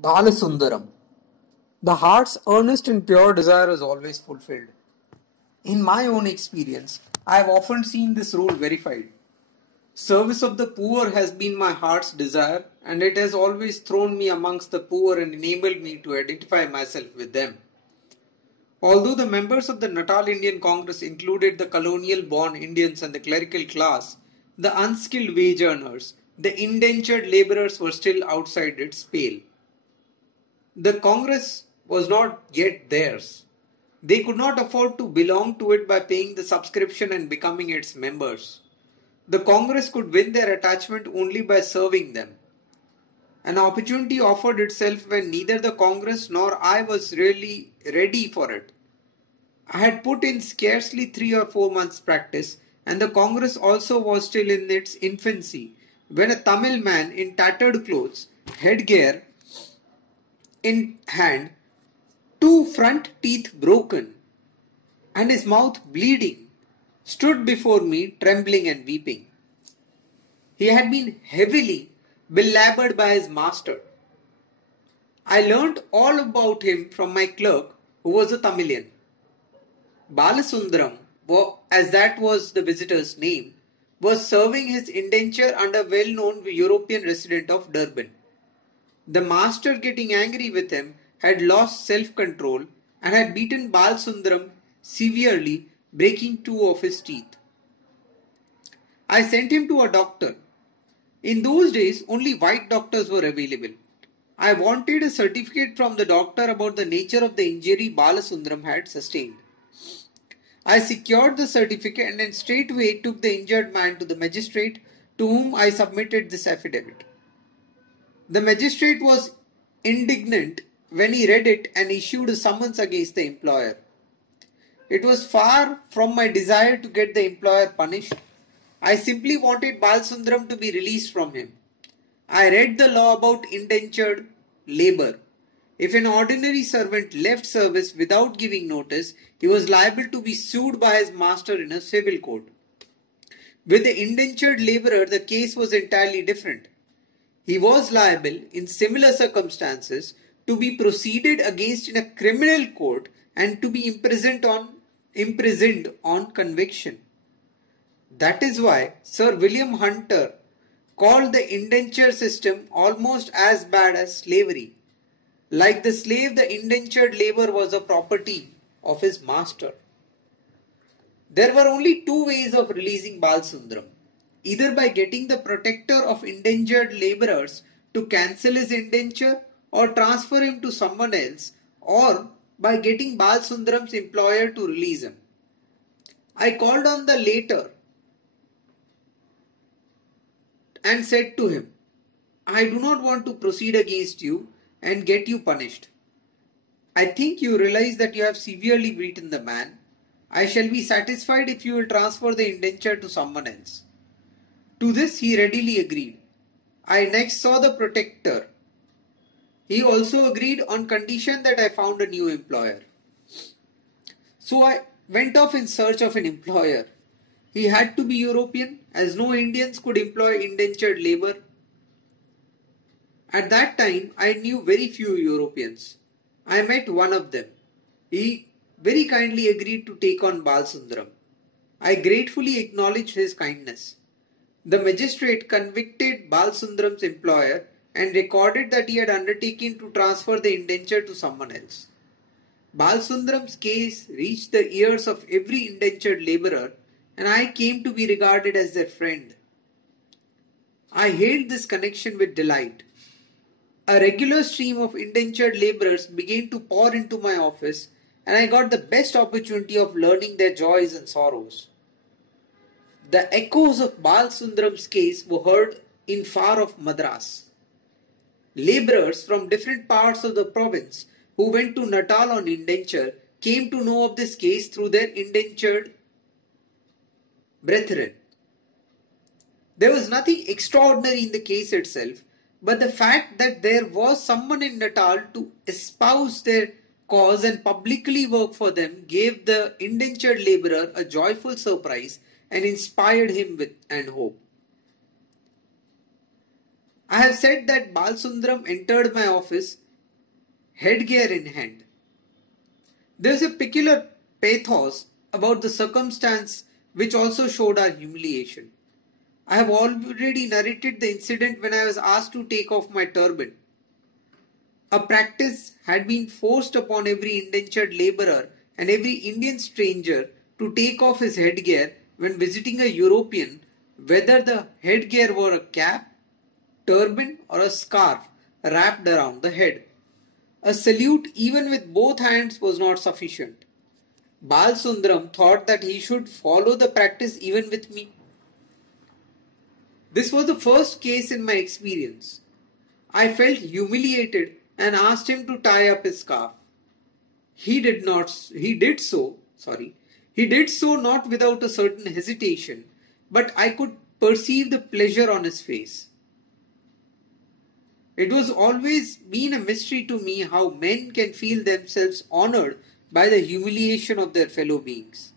Balasundaram. The heart's earnest and pure desire is always fulfilled. In my own experience, I have often seen this rule verified. Service of the poor has been my heart's desire, and it has always thrown me amongst the poor and enabled me to identify myself with them. Although the members of the Natal Indian Congress included the colonial-born Indians and the clerical class, the unskilled wage earners, the indentured labourers were still outside its pale. The Congress was not yet theirs. They could not afford to belong to it by paying the subscription and becoming its members. The Congress could win their attachment only by serving them. An opportunity offered itself when neither the Congress nor I was really ready for it. I had put in scarcely 3 or 4 months' practice, and the Congress also was still in its infancy, when a Tamil man in tattered clothes, headgear in hand, 2 front teeth broken, and his mouth bleeding, stood before me trembling and weeping. He had been heavily belabored by his master. I learnt all about him from my clerk, who was a Tamilian. Balasundaram, as that was the visitor's name, was serving his indenture under well-known European resident of Durban. The master, getting angry with him, had lost self-control and had beaten Balasundaram severely, breaking 2 of his teeth. I sent him to a doctor. In those days, only white doctors were available. I wanted a certificate from the doctor about the nature of the injury Balasundaram had sustained. I secured the certificate and then straightway took the injured man to the magistrate, to whom I submitted this affidavit. The magistrate was indignant when he read it and issued a summons against the employer. It was far from my desire to get the employer punished. I simply wanted Balasundaram to be released from him. I read the law about indentured labour. If an ordinary servant left service without giving notice, he was liable to be sued by his master in a civil court. With the indentured labourer, the case was entirely different. He was liable, in similar circumstances, to be proceeded against in a criminal court and to be imprisoned on conviction. That is why Sir William Hunter called the indenture system almost as bad as slavery. Like the slave, the indentured labour was a property of his master. There were only 2 ways of releasing Balasundaram, either by getting the protector of indentured labourers to cancel his indenture or transfer him to someone else, or by getting Balasundaram's employer to release him. I called on the latter and said to him, I do not want to proceed against you and get you punished. I think you realize that you have severely beaten the man. I shall be satisfied if you will transfer the indenture to someone else. To this he readily agreed. I next saw the protector. He also agreed on condition that I found a new employer. So I went off in search of an employer. He had to be European, as no Indians could employ indentured labour. At that time, I knew very few Europeans. I met one of them. He very kindly agreed to take on Balasundaram. I gratefully acknowledged his kindness. The magistrate convicted Balasundaram's employer and recorded that he had undertaken to transfer the indenture to someone else. Balasundaram's case reached the ears of every indentured labourer, and I came to be regarded as their friend. I hailed this connection with delight. A regular stream of indentured labourers began to pour into my office, and I got the best opportunity of learning their joys and sorrows. The echoes of Balasundaram's case were heard in far off Madras. Labourers from different parts of the province who went to Natal on indenture came to know of this case through their indentured brethren. There was nothing extraordinary in the case itself, but the fact that there was someone in Natal to espouse their cause and publicly work for them gave the indentured labourer a joyful surprise and inspired him with hope. I have said that Balasundaram entered my office headgear in hand. There is a peculiar pathos about the circumstance which also showed our humiliation. I have already narrated the incident when I was asked to take off my turban. A practice had been forced upon every indentured labourer and every Indian stranger to take off his headgear when visiting a European, whether the headgear were a cap, turban or a scarf wrapped around the head. A salute even with both hands was not sufficient. Balsundaram thought that he should follow the practice even with me. This was the first case in my experience. I felt humiliated and asked him to tie up his scarf. He did so not without a certain hesitation, but I could perceive the pleasure on his face. It was always been a mystery to me how men can feel themselves honored by the humiliation of their fellow beings.